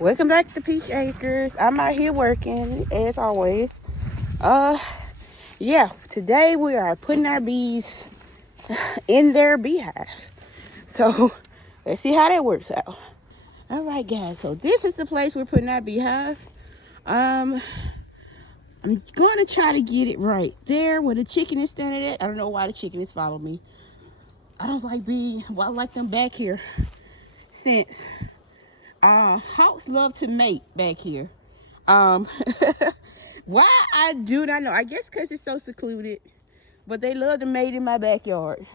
Welcome back to Peach Acres. I'm out here working as always. Yeah, today we are putting our bees in their beehive. So let's see how that works out. All right, guys. So this is the place we're putting our beehive. I'm going to try to get it right there where the chicken is standing at. I don't know why the chicken is following me. I don't like I like them back here since hawks love to mate back here. Why I do not know. I guess because it's so secluded, but they love to mate in my backyard.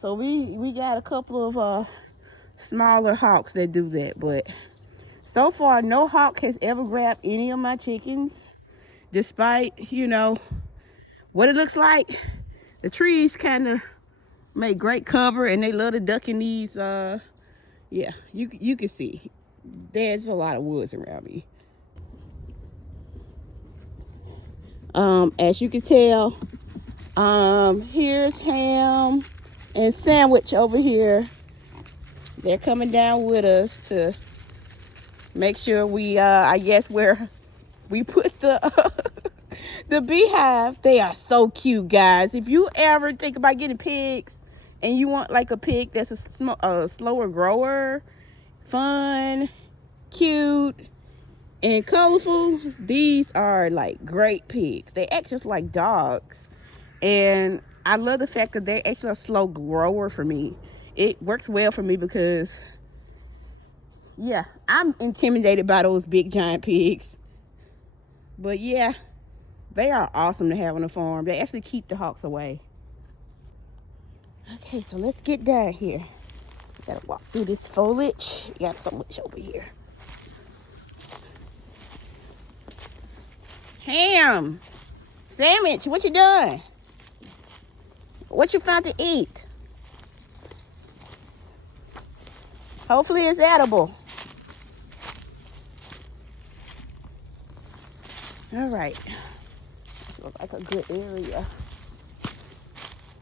So we got a couple of smaller hawks that do that, but so far no hawk has ever grabbed any of my chickens, despite what it looks like. The trees kind of make great cover, and they love to duck in these. Yeah, you can see there's a lot of woods around me. As you can tell, here's Ham and Sandwich over here. They're coming down with us to make sure we, I guess, where we put the the beehive. They are so cute, guys. If you ever think about getting pigs and you want like a pig that's a slower grower, fun, cute, and colorful, these are like great pigs. They act just like dogs, and I love the fact that they're actually a slow grower for me. It works well for me because, yeah, I'm intimidated by those big giant pigs, but yeah, they are awesome to have on the farm. They actually keep the hawks away. Okay, so let's get down here. We gotta walk through this foliage. We got so much over here. Ham, Sandwich, what you doing? What you found to eat? Hopefully it's edible. All right, this looks like a good area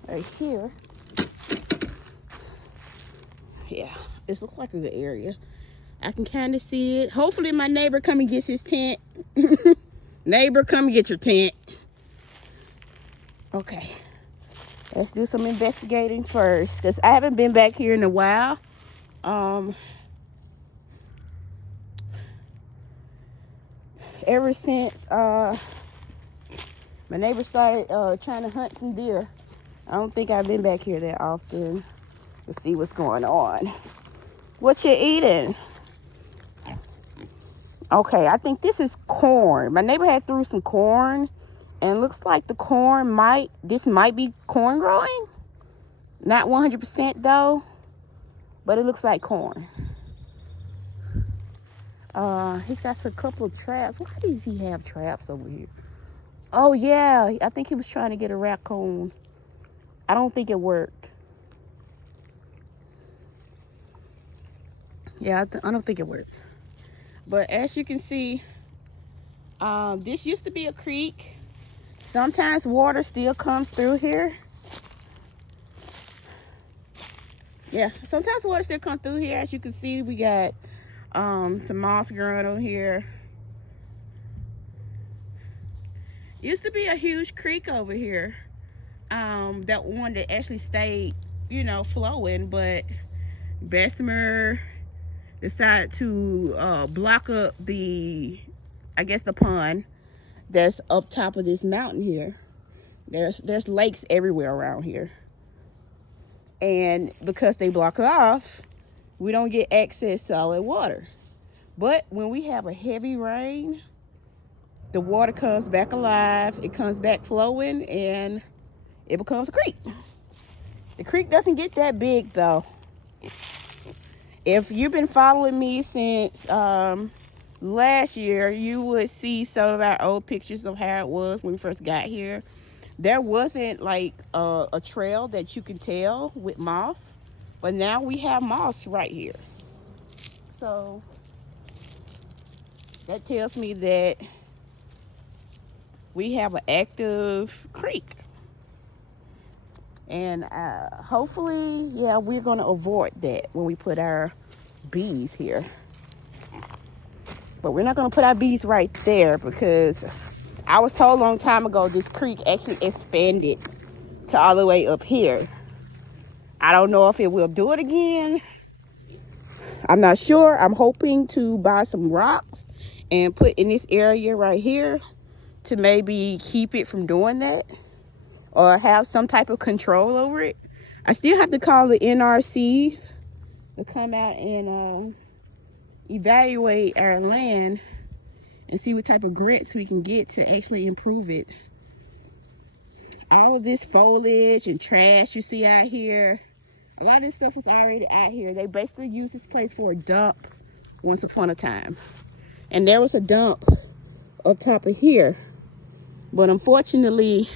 right here. Yeah, this looks like a good area. I can kind of see it. Hopefully my neighbor come and gets his tent. Neighbor, come get your tent. Okay, let's do some investigating first, because I haven't been back here in a while. Ever since my neighbor started trying to hunt some deer, I don't think I've been back here that often to see what's going on. What you eating? Okay, I think this is corn. My neighbor had threw some corn, and looks like the corn might be corn growing. Not 100% though, but it looks like corn. He's got a couple of traps. Why does he have traps over here? Oh yeah, I think he was trying to get a raccoon. I don't think it worked. Yeah, I don't think it worked. But as you can see, this used to be a creek. Sometimes water still comes through here. Yeah, sometimes water still comes through here. As you can see, we got some moss growing on here. Used to be a huge creek over here. That one that actually stayed, flowing, but Bessemer decided to block up the pond that's up top of this mountain here. There's lakes everywhere around here, and because they block it off, we don't get access to all that water. But when we have a heavy rain, the water comes back alive, it comes back flowing, and it becomes a creek. The creek doesn't get that big though. If you've been following me since last year, you would see some of our old pictures of how it was when we first got here. There wasn't like a trail that you can tell with moss, but now we have moss right here. So that tells me that we have an active creek. And hopefully, yeah, we're going to avoid that when we put our bees here. But we're not going to put our bees right there because I was told a long time ago this creek actually expanded to all the way up here. I don't know if it will do it again. I'm not sure. I'm hoping to buy some rocks and put in this area right here to maybe keep it from doing that or have some type of control over it. I still have to call the NRCs to come out and evaluate our land and see what type of grants we can get to actually improve it. All of this foliage and trash you see out here, a lot of this stuff is already out here. They basically used this place for a dump once upon a time. And there was a dump up top of here. But unfortunately,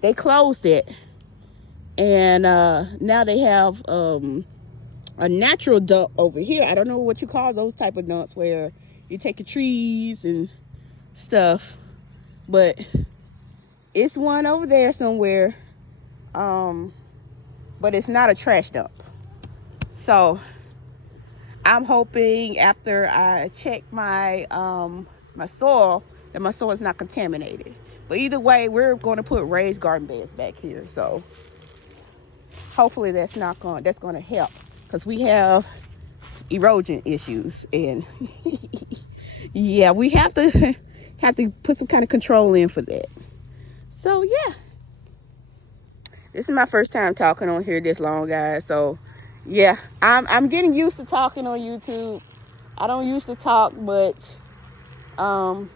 they closed it. And now they have a natural dump over here. I don't know what you call those type of dumps where you take your trees and stuff. But it's one over there somewhere. But it's not a trash dump. So I'm hoping after I check my my soil that my soil is not contaminated. But either way, we're going to put raised garden beds back here. So hopefully that's going to help because we have erosion issues and yeah, we have to put some kind of control in for that. So yeah. This is my first time talking on here this long, guys. So, yeah, I'm getting used to talking on YouTube. I don't usually talk much. I'm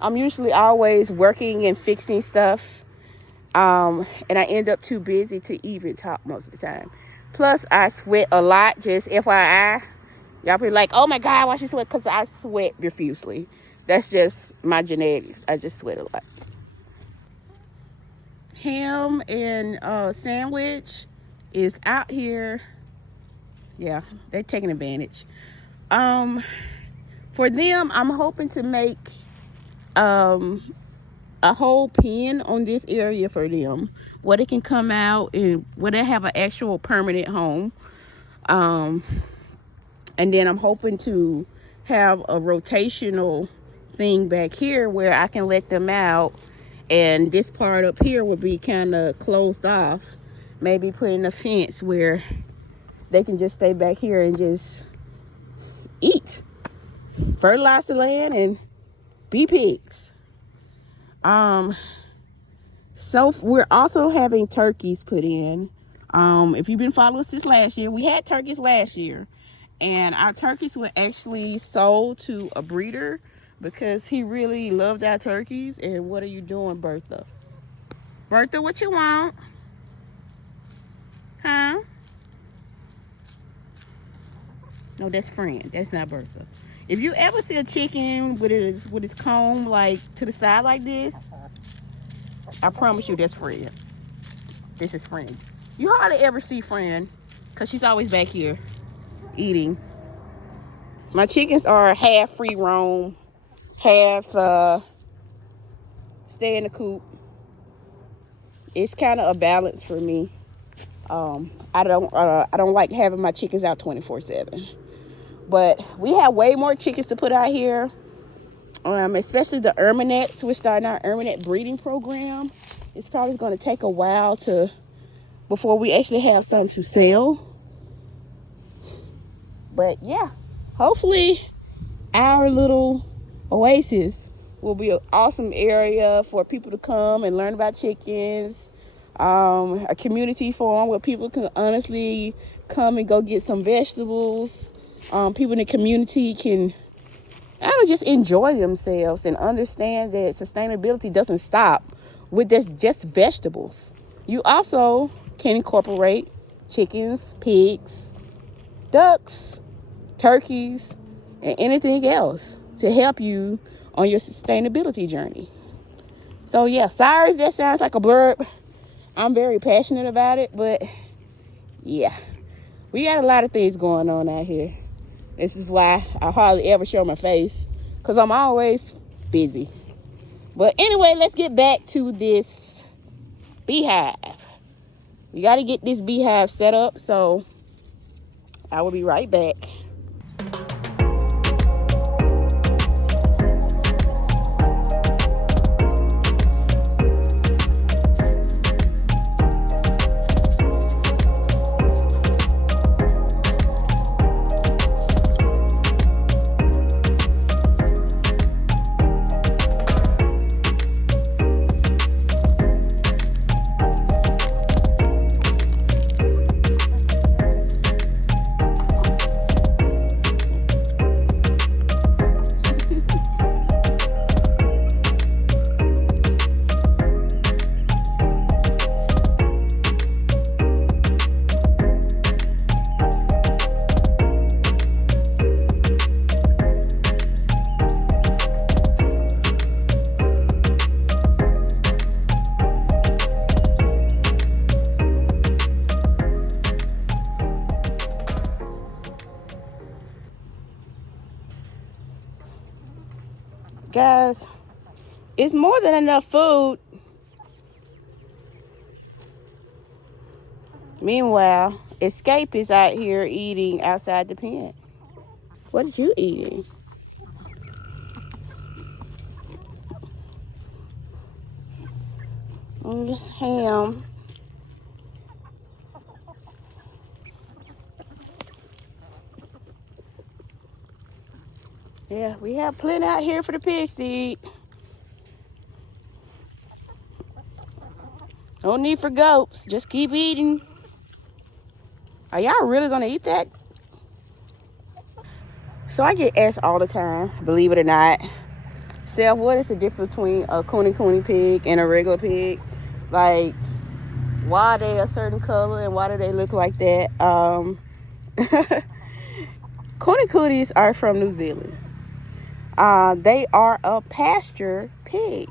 usually always working and fixing stuff. And I end up too busy to even talk most of the time. Plus, I sweat a lot, just FYI. Y'all be like, oh my God, why she sweat? Because I sweat profusely. That's just my genetics. I just sweat a lot. Ham and sandwich is out here. Yeah, they're taking advantage. For them, I'm hoping to make a whole pen on this area for them where they can come out and where they have an actual permanent home. And then I'm hoping to have a rotational thing back here where I can let them out. And this part up here would be kind of closed off. Maybe put in a fence where they can just stay back here and just eat. Fertilize the land and be pigs. So we're also having turkeys put in. If you've been following us since last year, we had turkeys last year. And our turkeys were actually sold to a breeder because he really loved our turkeys. And what are you doing, Bertha? Bertha, what you want? Huh? No, that's Friend. That's not Bertha. If you ever see a chicken with its comb like to the side like this, I promise you that's Friend. This is Friend. You hardly ever see Friend because she's always back here eating. My chickens are half free roam, half stay in the coop. It's kind of a balance for me. I don't like having my chickens out 24/7. But we have way more chickens to put out here, especially the erminettes. We're starting our erminette breeding program. It's probably going to take a while before we actually have some to sell. But yeah, hopefully our little oasis will be an awesome area for people to come and learn about chickens. A community forum where people can honestly come and go get some vegetables. People in the community can, just enjoy themselves and understand that sustainability doesn't stop with just vegetables. You also can incorporate chickens, pigs, ducks, turkeys, and anything else to help you on your sustainability journey. So yeah, sorry if that sounds like a blurb. I'm very passionate about it, but yeah, we got a lot of things going on out here. This is why I hardly ever show my face, because I'm always busy. But anyway, let's get back to this beehive. We got to get this beehive set up, so I will be right back. Guys, it's more than enough food. Meanwhile, Escape is out here eating outside the pen. What are you eating? This ham. Yeah, we have plenty out here for the pigs to eat. No need for goats. Just keep eating. Are y'all really gonna eat that? So I get asked all the time, believe it or not, Steph, what is the difference between a Kunekune pig and a regular pig? Like, why are they a certain color and why do they look like that? Kunekunes are from New Zealand. They are a pasture pig.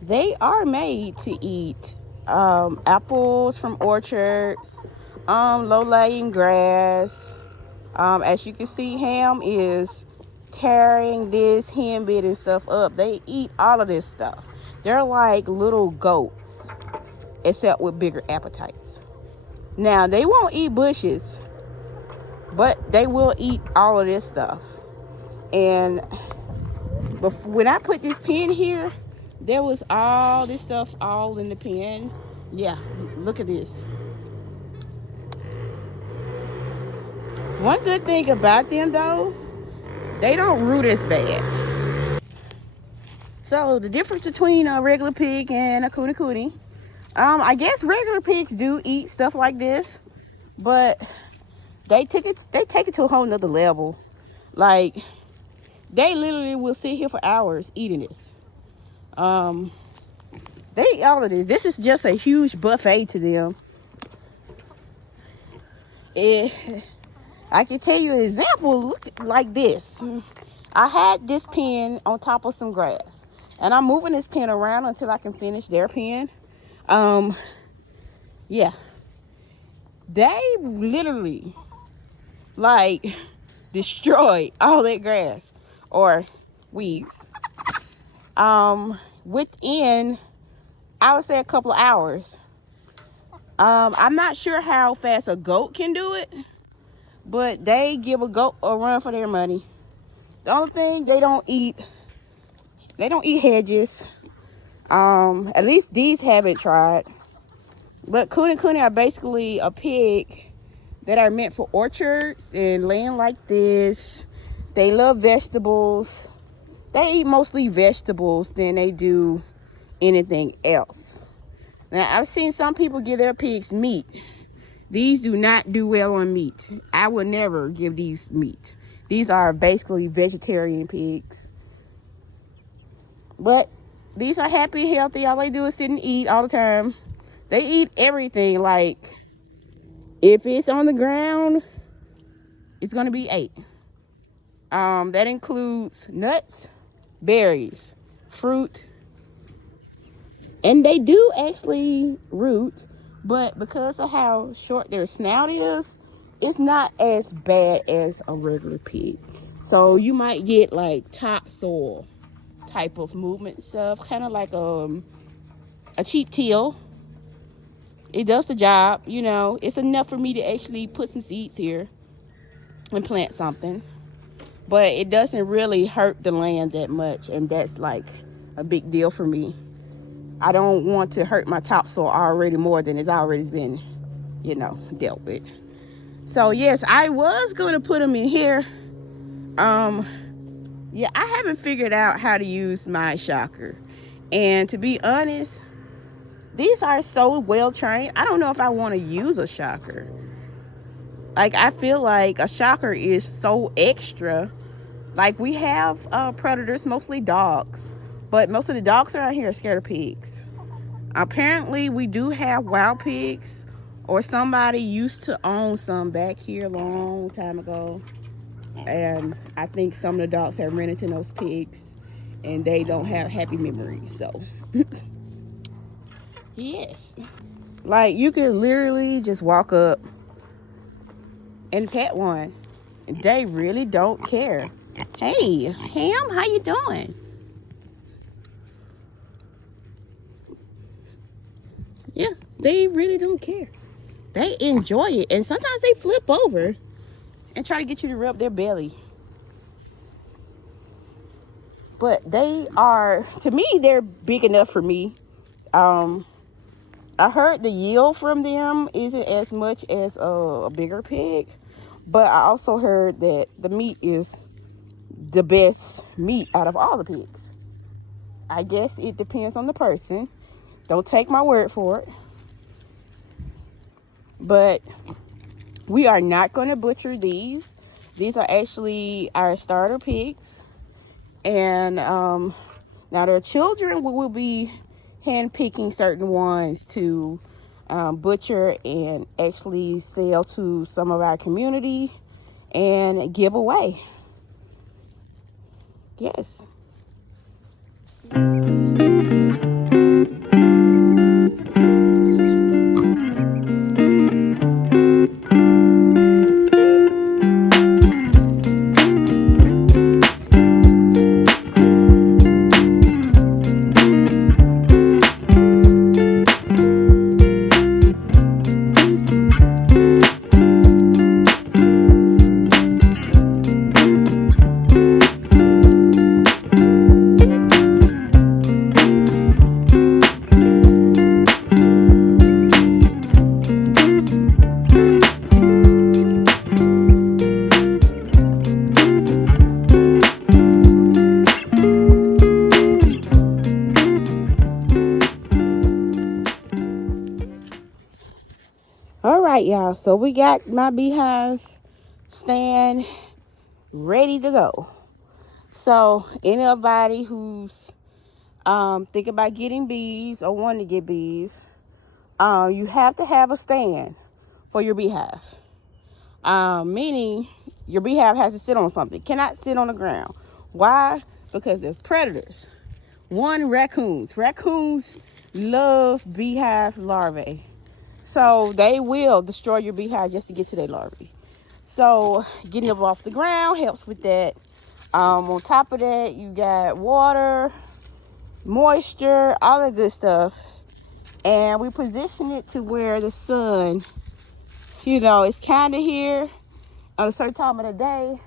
They are made to eat apples from orchards, low-lying grass. As you can see, Ham is tearing this hen bit and stuff up. They eat all of this stuff. They're like little goats, except with bigger appetites. Now, they won't eat bushes, but they will eat all of this stuff. And when I put this pen here, there was all this stuff all in the pen. Yeah, look at this. One good thing about them though, they don't root as bad. So the difference between a regular pig and a Kunekune, I guess regular pigs do eat stuff like this, but they take it to a whole nother level. Like, they literally will sit here for hours eating this. They eat all of this. This is just a huge buffet to them. I can tell you an example. Look like this. I had this pen on top of some grass, and I'm moving this pen around until I can finish their pen. Yeah, they literally like destroyed all that grass or weeds. Within, I would say, a couple of hours. I'm not sure how fast a goat can do it, but they give a goat a run for their money. The only thing they don't eat hedges. At least these haven't tried. But Kunekune are basically a pig that are meant for orchards and land like this. They love vegetables. They eat mostly vegetables than they do anything else. Now, I've seen some people give their pigs meat. These do not do well on meat. I would never give these meat. These are basically vegetarian pigs. But these are happy and healthy. All they do is sit and eat all the time. They eat everything. Like, if it's on the ground, it's going to be ate. That includes nuts, berries, fruit, and they do actually root, but because of how short their snout is, it's not as bad as a regular pig. So you might get like topsoil type of movement stuff, kind of like a cheap teal. It does the job, you know. It's enough for me to actually put some seeds here and plant something, but it doesn't really hurt the land that much, and that's like a big deal for me. I don't want to hurt my topsoil already more than it's already been, you know, dealt with. So yes, I was going to put them in here. Yeah, I haven't figured out how to use my shocker, and to be honest, these are so well trained. I don't know if I want to use a shocker. Like, I feel like a shocker is so extra. Like, we have predators, mostly dogs, but most of the dogs around here are scared of pigs. Apparently, we do have wild pigs, or somebody used to own some back here a long time ago. And I think some of the dogs have run into those pigs, and they don't have happy memories. So, yes. Like, you could literally just walk up and pet one. They really don't care. Hey, Ham, how you doing? Yeah, they really don't care. They enjoy it, and sometimes they flip over and try to get you to rub their belly. But they are, to me, they're big enough for me. I heard the yield from them isn't as much as a bigger pig, but I also heard that the meat is the best meat out of all the pigs. I guess it depends on the person. Don't take my word for it. But we are not going to butcher these. These are actually our starter pigs. And now their children, we will be hand picking certain ones to butcher and actually sell to some of our community and give away. Yes. All right, y'all. So we got my beehive stand ready to go. So anybody who's thinking about getting bees or wanting to get bees, you have to have a stand for your beehive. Meaning your beehive has to sit on something. It cannot sit on the ground. Why? Because there's predators. One, raccoons. Raccoons love beehive larvae. So they will destroy your beehive just to get to their larvae. So getting them off the ground helps with that. On top of that, you got water, moisture, all that good stuff. And we position it to where the sun, it's kind of here on a certain time of the day.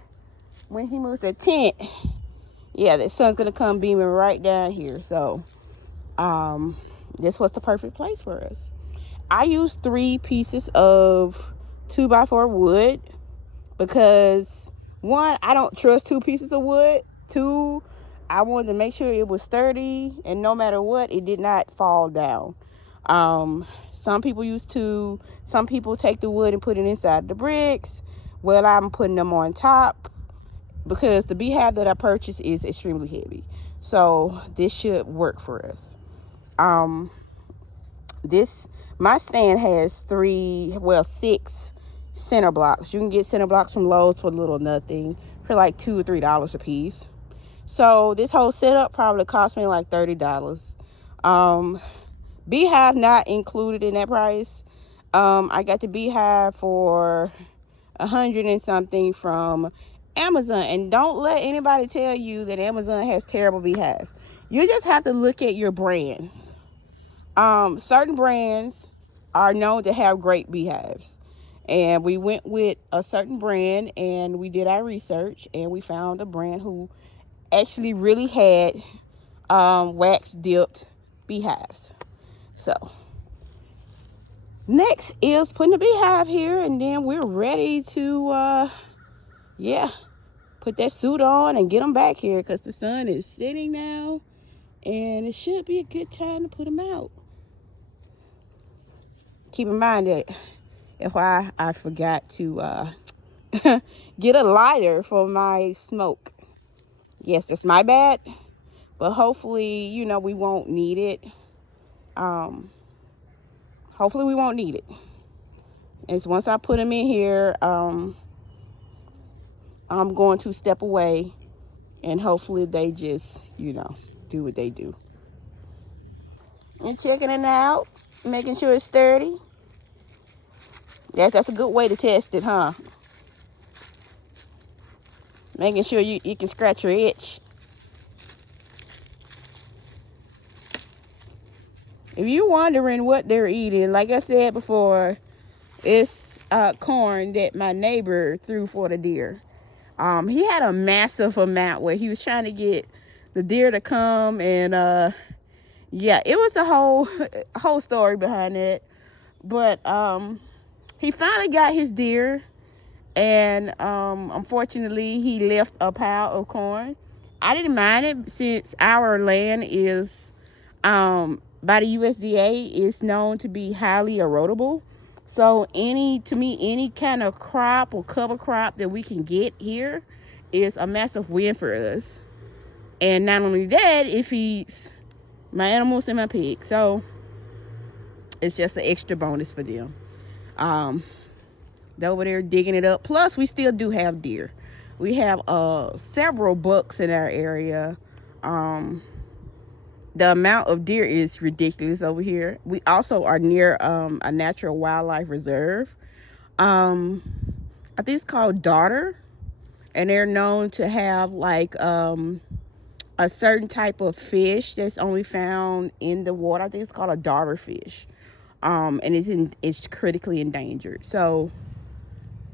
When he moves the tent, the sun's going to come beaming right down here. So this was the perfect place for us. I used 3 pieces of 2x4 wood because 1, I don't trust 2 pieces of wood. 2, I wanted to make sure it was sturdy and no matter what, it did not fall down. Some people use 2. Some people take the wood and put it inside the bricks. Well, I'm putting them on top because the beehive that I purchased is extremely heavy. So this should work for us. My stand has 6 center blocks. You can get center blocks from Lowe's for little nothing, for like $2 or $3 a piece. So this whole setup probably cost me like $30. Beehive not included in that price. I got the beehive for $100 and something from Amazon. And don't let anybody tell you that Amazon has terrible beehives. You just have to look at your brand. Certain brands are known to have great beehives, and we went with a certain brand and we did our research and we found a brand who actually really had wax dipped beehives. So next is putting the beehive here, and then we're ready to put that suit on and get them back here because the sun is setting now and it should be a good time to put them out. Keep in mind that if I forgot to get a lighter for my smoke. Yes, that's my bad. But hopefully, we won't need it. Hopefully we won't need it. And so once I put them in here, I'm going to step away and hopefully they just, do what they do. And checking it out, making sure it's sturdy. That's a good way to test it, huh? Making sure you can scratch your itch. If you're wondering what they're eating, like I said before, it's corn that my neighbor threw for the deer. He had a massive amount where he was trying to get the deer to come, and yeah, it was a whole story behind it. But he finally got his deer, and unfortunately he left a pile of corn. I didn't mind it since our land is by the USDA is known to be highly erodible. So any kind of crop or cover crop that we can get here is a massive win for us. And not only that, it feeds my animals and my pigs. So it's just an extra bonus for them. They're over there digging it up. Plus, we still do have deer. We have several bucks in our area. The amount of deer is ridiculous over here. We also are near a natural wildlife reserve. I think it's called Daughter, and they're known to have like a certain type of fish that's only found in the water. I think it's called a darter fish, and it's critically endangered. So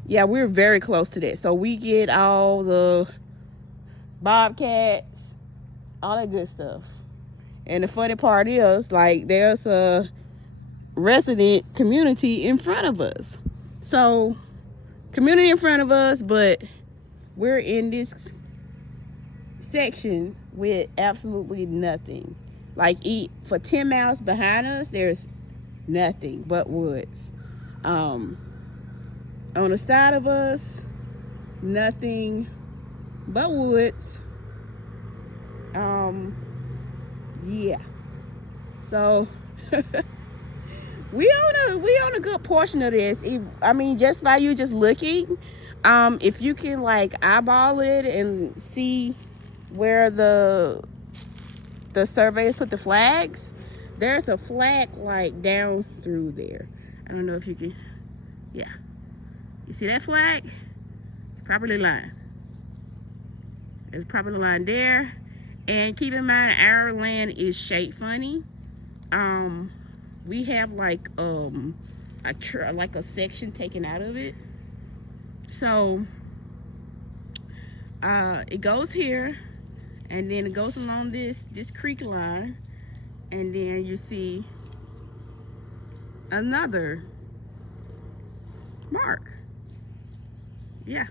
yeah, we're very close to that. So we get all the bobcats, all that good stuff. And the funny part is, like, there's a resident community in front of us. So, community in front of us, but we're in this section with absolutely nothing. Like, for 10 miles behind us, there's nothing but woods. On the side of us, nothing but woods. Yeah. So we own a good portion of this. I mean, just by you just looking, if you can like eyeball it and see where the surveyors put the flags, there's a flag like down through there. I don't know if you can. Yeah. You see that flag? It's properly lined. There's a properly line there. And keep in mind, our land is shaped funny. We have like a section taken out of it. So it goes here, and then it goes along this creek line, and then you see another mark. Yeah.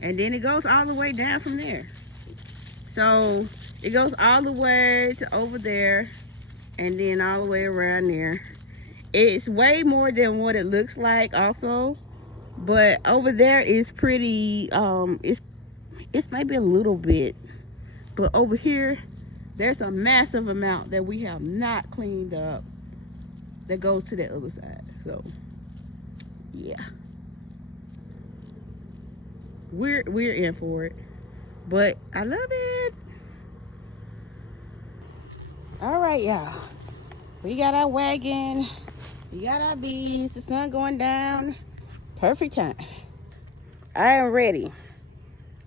And then it goes all the way down from there. So it goes all the way to over there, and then all the way around there. It's way more than what it looks like also, but over there is pretty, it's maybe a little bit, but over here, there's a massive amount that we have not cleaned up that goes to the other side. So yeah. We're in for it, but I love it. All right, y'all. We got our wagon. We got our bees. The sun going down. Perfect time. I am ready.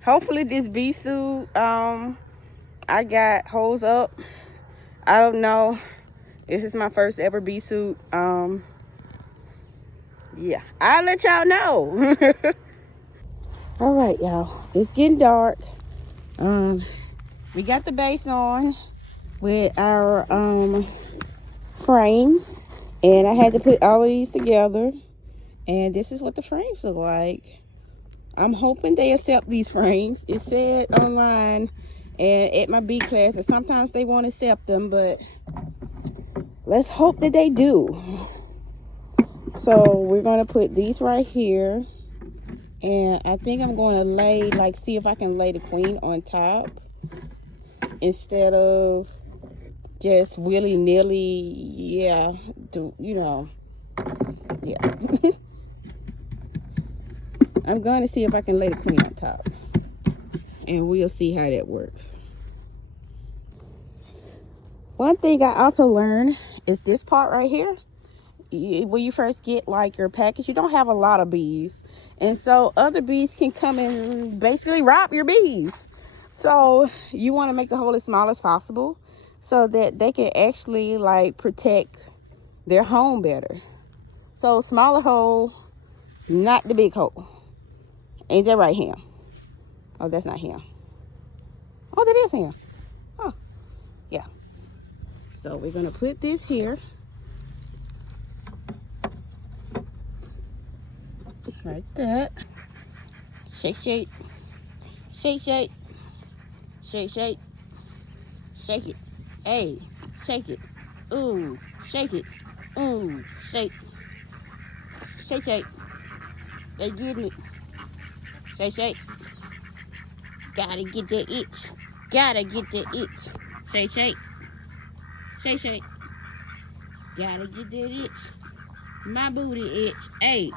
Hopefully this bee suit I got holds up. I don't know. This is my first ever bee suit. Yeah, I'll let y'all know. All right, y'all, it's getting dark. We got the base on with our frames, and I had to put all of these together, and this is what the frames look like. I'm hoping they accept these frames. It said online and at my bee class that sometimes they won't accept them, but let's hope that they do. So we're gonna put these right here. And I think I'm going to see if I can lay the queen on top instead of just willy-nilly, yeah, yeah. I'm going to see if I can lay the queen on top, and we'll see how that works. One thing I also learned is this part right here. when you first get like your package, you don't have a lot of bees. And so other bees can come and basically rob your bees. So you want to make the hole as small as possible so that they can actually like protect their home better. So smaller hole, not the big hole. Ain't that right, Ham? Oh, that's not Ham. Oh, that is Ham. Oh, yeah. So we're gonna put this here. Like that. Shake, shake. Shake, shake. Shake, shake. Shake it. Hey, shake it. Ooh, shake it. Ooh, shake. Shake, shake. They getting it. Shake, shake. Gotta get that itch. Gotta get that itch. Shake, shake. Shake, shake. Gotta get that itch. My booty itch. Hey.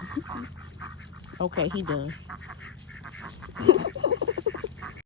Okay, he done.